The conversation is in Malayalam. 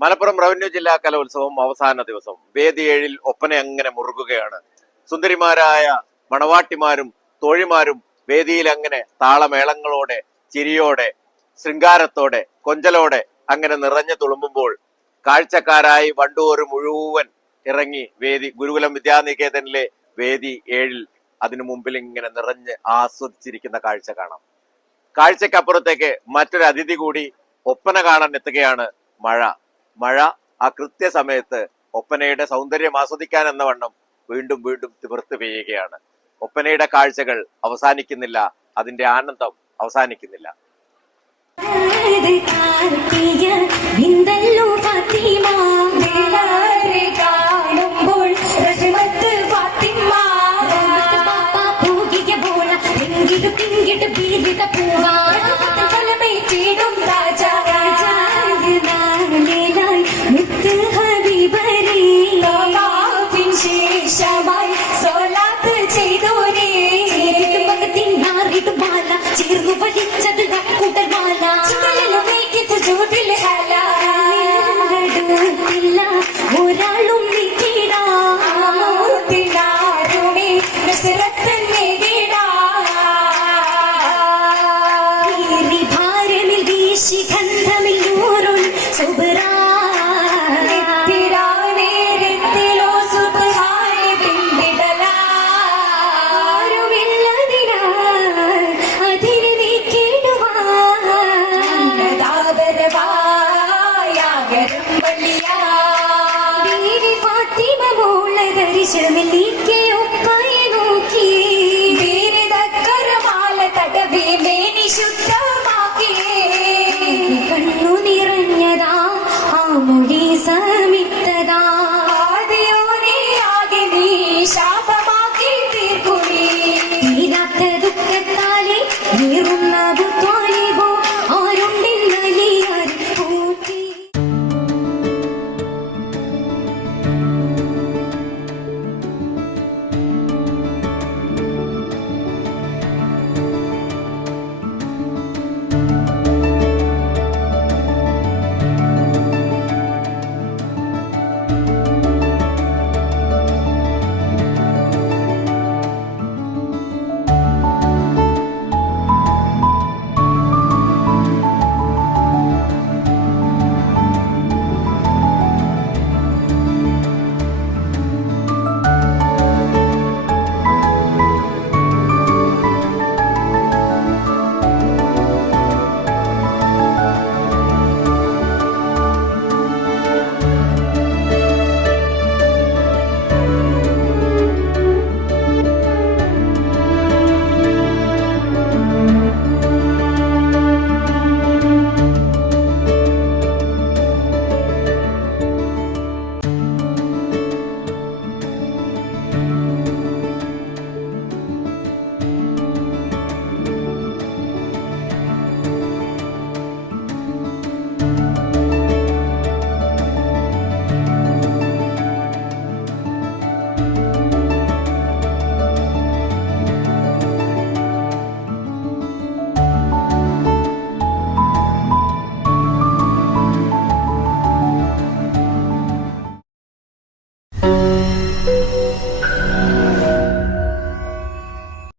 മലപ്പുറം റവന്യൂ ജില്ലാ കലോത്സവം അവസാന ദിവസം. വേദി ഏഴിൽ ഒപ്പന അങ്ങനെ മുറുകുകയാണ്. സുന്ദരിമാരായ മണവാട്ടിമാരും തോഴിമാരും വേദിയിൽ അങ്ങനെ താളമേളങ്ങളോടെ ചിരിയോടെ ശൃംഗാരത്തോടെ കൊഞ്ചലോടെ അങ്ങനെ നിറഞ്ഞു തുളുമ്പുമ്പോൾ കാഴ്ചക്കാരായി വണ്ടൂർ മുഴുവൻ ഇറങ്ങി വേദി ഗുരുകുലം വിദ്യാനികേതനിലെ വേദി ഏഴിൽ അതിനു മുമ്പിൽ ഇങ്ങനെ നിറഞ്ഞ് ആസ്വദിച്ചിരിക്കുന്ന കാഴ്ച കാണാം. കാഴ്ചക്കപ്പുറത്തേക്ക് മറ്റൊരു അതിഥി കൂടി ഒപ്പന കാണാൻ എത്തുകയാണ് മഴ. മഴ ആ കൃത്യസമയത്ത് ഒപ്പനയുടെ സൗന്ദര്യം ആസ്വദിക്കാൻ എന്ന വണ്ണം വീണ്ടും വീണ്ടും തിമിർത്ത് പെയ്യുകയാണ്. ഒപ്പനയുടെ കാഴ്ചകൾ അവസാനിക്കുന്നില്ല അതിന്റെ ആനന്ദം അവസാനിക്കുന്നില്ല. കാർത്തിയ പിന്നിട്ട് ഫാത്തിമ ചേർന്നു വലിച്ചത് കൂട്ടൽ മാല ഹലാ ില്ല ഒരാളും നിൽക്കിടാ വിഷമിലീക്കെ ഉപ്പായി നോക്കി. വേരതക്കരമാല തടവേ മേനി ശുദ്ധമാക്കി. കണ്ണു നിറഞ്ഞതാ ആ മുടി സമിത്തതാ ആദ്യോനെ ആകെ നീ ശാപമാക്കി തീർക്കുടി ദുഃഖത്താലെ നീറുന്ന ബുദ്ധോ